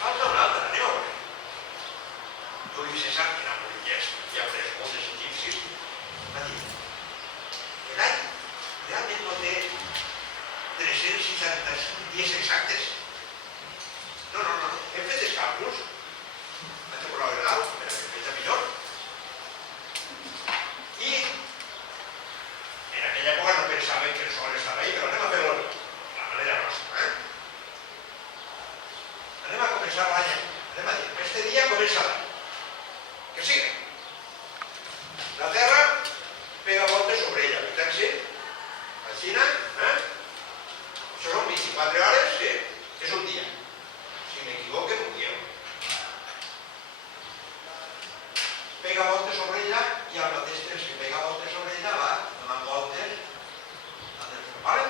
Falta una altra, anem a veure. Juli César era molt llest, i ha après molts dels egipcis. Va dir, l'any realment no té 365 dies exactes. No, hem fet els càlculs. Vaig a posar el grau, per a que veig millor. I en aquella època no pensaven que el sol estava ahí, però anem a fer-lo la manera nostra. Anem a començar l'any. Anem a dir, este dia comença l'any. Que siga. La Terra pega voltes sobre ella, veritat que sí? Així, això són 24 hores, sí? És un dia. Si m'equivoque, m'ho dieu. Pega voltes sobre ella i al mateix temps que pega voltes sobre ella va donant voltes al del pare.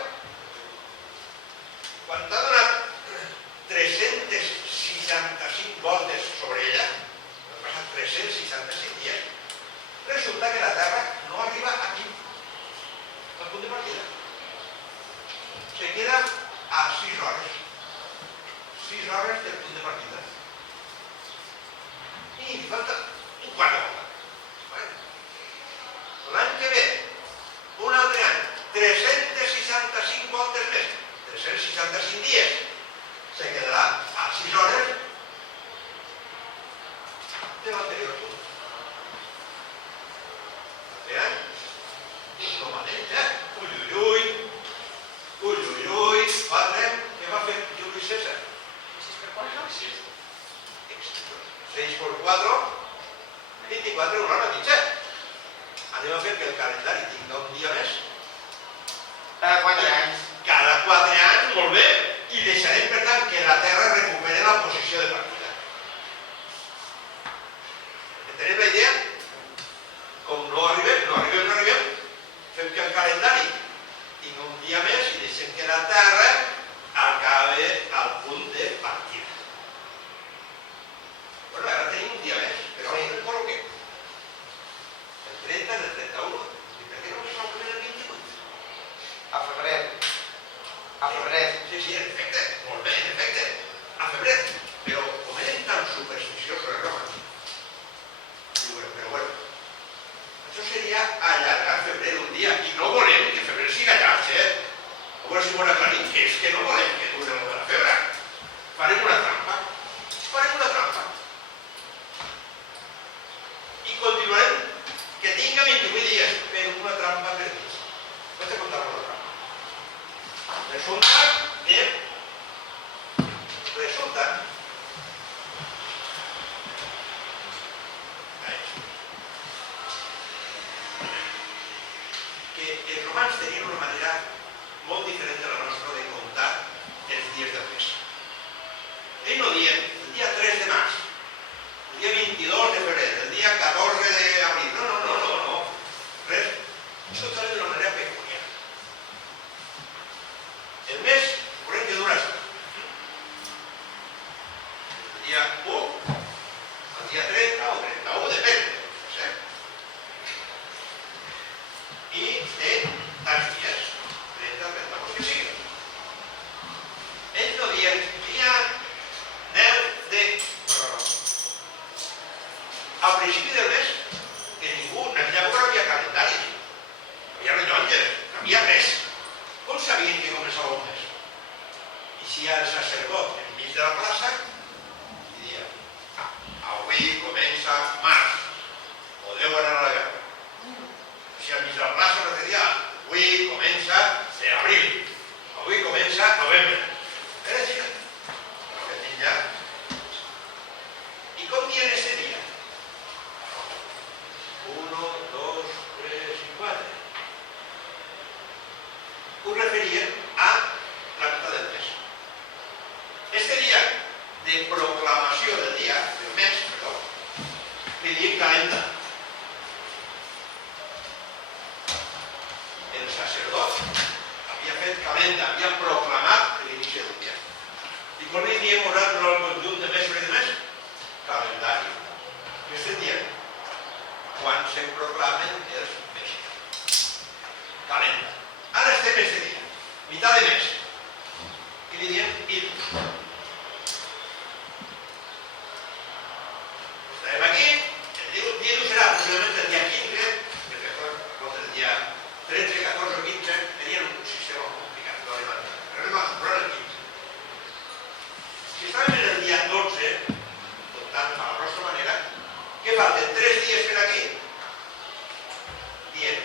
Quan t'ha donat 365 voltes sobre ella, han passat 365 dies, resulta que la Terra no arriba aquí, al punt de partida. Se queda a 6 hores. 6 hores del punt de partida. I li falta un quart de volta. L'any que ve, un altre any, 365 voltes més, 365 dies, se quedarà a 6 hores de l'anterior punt. L'altre any, no mateix, Ull, 4, què va fer Juli César? 6 por 4, 24, una hora mitja. Anem a fer que el calendari tingui un dia més. Cada 4 anys. Cada 4 anys, molt bé. I deixarem, per tant, que la Terra recuperi la posició de partida. Entenem la idea? Com no arribem, fem que el calendari tingui un dia més i deixem que la Terra acabi al punt de partida. Bueno, ara tenim un dia més, però on el col·loquem? El 30 del 31. I per què no es col·loquem el 28? A febrer. A febrer. Sí, en efecte. Molt bé, en efecte. A febrer. Però com eren tan supersticiosos els romans, diuen, però bueno, això seria allargar febrer un dia i no volem que febrer siga llarg, No volem si molt aclarit, que és que no volem que dure molt la febre. Farem una trampa. I continuarem que tinga 28 dies, però una trampa per mig. Vaig a contar una trampa. Resulta que els romans tenien una manera molt diferent de la nostra de comptar els dies del mes. Ells no dien el dia 3 de març, el dia 22 de febrer, el dia 14 d'abril. No. Res. Això està d'una manera peculiar. El mes, veurem que dura això. El dia 1, el dia 30 o 31, depèn. I té tants dies, 30, 32, que sigui. Ells no dien dia 10 de... Al principi del mes, que ningú, en aquella època no havia calendari, no havia rellotges, no havia res. Com sabien que començava un mes? I si el sacerdot enmig de la plaça diria, avui comença març, podeu anar a la guerra. Si al mig de la plaça no te dia, avui comença abril, avui comença novembre. Era així. Que tinc ja. I com dient este dia? 1, 2, 3 i 4. Ho referien a la mitad del mes. Este dia de proclamació del dia, del mes, li diem calenda. El sacerdot havia fet calenda, havia proclamat l'inici del dia. I quan li diem nosaltres al conjunt de mesos i de mes? Calendari. Què estem dient? Quan se proclamen els mesos. Calenda. Ara estem este dia, meitat de mes. I li diem idus. tant, a la nostra manera, que falten 3 dies per aquí. Diem,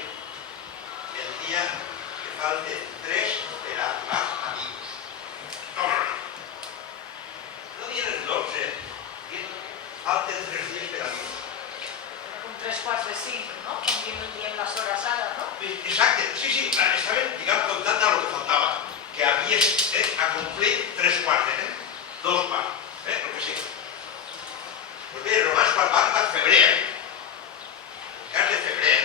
el dia que falten 3 per arribar a Vius. No, no, no. No dient el 12, dient falten 3 dies per a Vius. Un 3/4 ¿no? Com diem les hores ara, no? Exacte, sí, sí, estaven, diguem, comptant del que faltava, que havies acomplit 3/4, 2 quarts, el que sigui. Doncs bé, només quan va arribar febrer, en cas de febrer,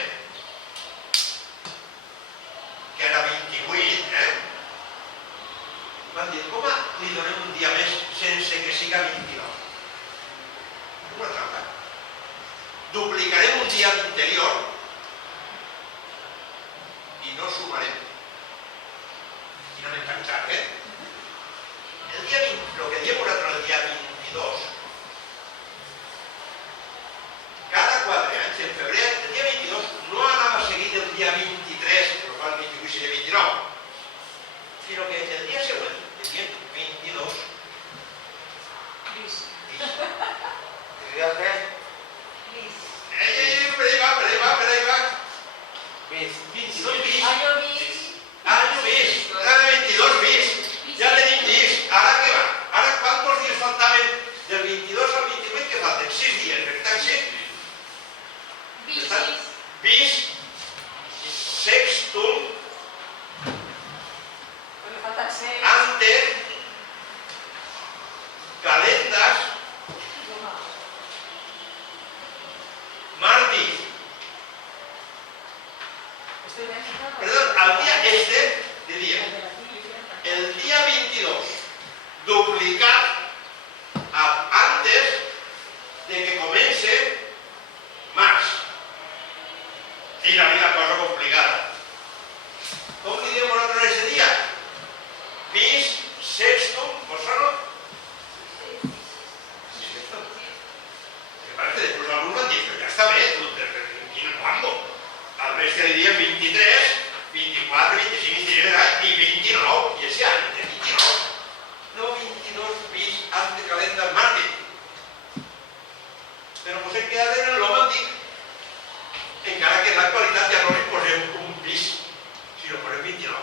que era 28, van dir, com li donem un dia més sense que siga 29? Una trampa. Duplicarem un dia d'interior i no sumarem. Quina mentalitat, El dia 20, el que diem nosaltres el dia 22, cada 4 anys, en febrer, el dia 22 no anava seguit el dia 23, per qual el 28 seria 29, sinó que el dia següent, el dia 22, Bis. ¿Dirías qué? Bis. per ahí va. Bis. 22 bis. Año bis. Año bis. Era de 22 bis. Ja tenim bis. Ara què va? Ara quants dies faltaven del 22 al 28? Que falten 6 dies, veritat? Sí? Bis. Bis. Sextum. Porque faltan 6. Ante. Calendas. Mardi. Estoy bien. Perdón, al día este, diríem, el día 22, duplicat antes de que comence març. I la vida cosa complicada. Com li diem nosaltres aquest dia? Bis, sextum, ¿vos sona? Sextum. Que parece, després alguns van dir, però ja està bé, quin guambo. Al reste li diem 23, 24, 25, 26 i 29, i ese any de 29. No 22 bis ante calendar mardi. Però pues hem quedat en el romàntic. Encara que en l'actualitat ja no li posem un bis, sinó posem 29.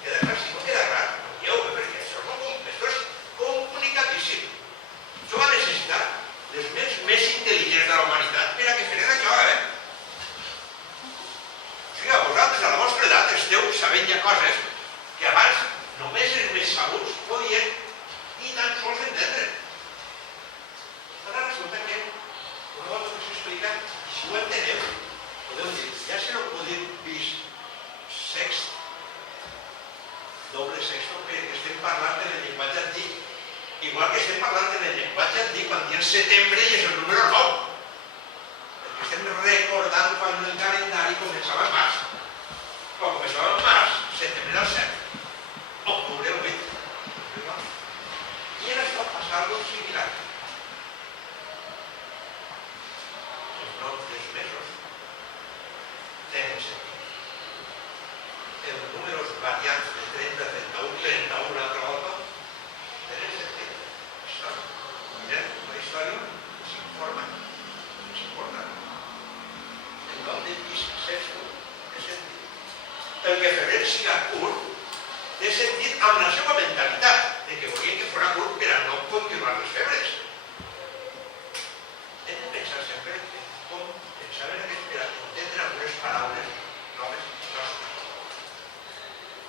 Queda clar? Si no queda clar, no dieu, perquè això és complicadíssim. Això va necessitar les ments més intel·ligents de la humanitat per a que feren això, O sigui, vosaltres a la vostra edat esteu sabent ja coses que abans només els més sabuts podien ni tan sols entendre. Ara resulta que una volta que s'explica, si ho enteneu, podeu dir, ja se no podem vist sext, doble sexto, que estem parlant en el llenguatge antic, igual que estem parlant en el llenguatge antic quan diem setembre i és el número 9. Perquè estem recordant quan el calendari començava en març. Quan començava en març, setembre era el 7, octubre el 8. I ara es pot passar alguna cosa similar. Els noms dels mesos tenen sentit. Els números variants de 30, 31, 31 una altra volta tenen sentit. Mireu, la història s'informa, és important. El nom de bis sexto té sentit. El que febrer siga curt té sentit amb la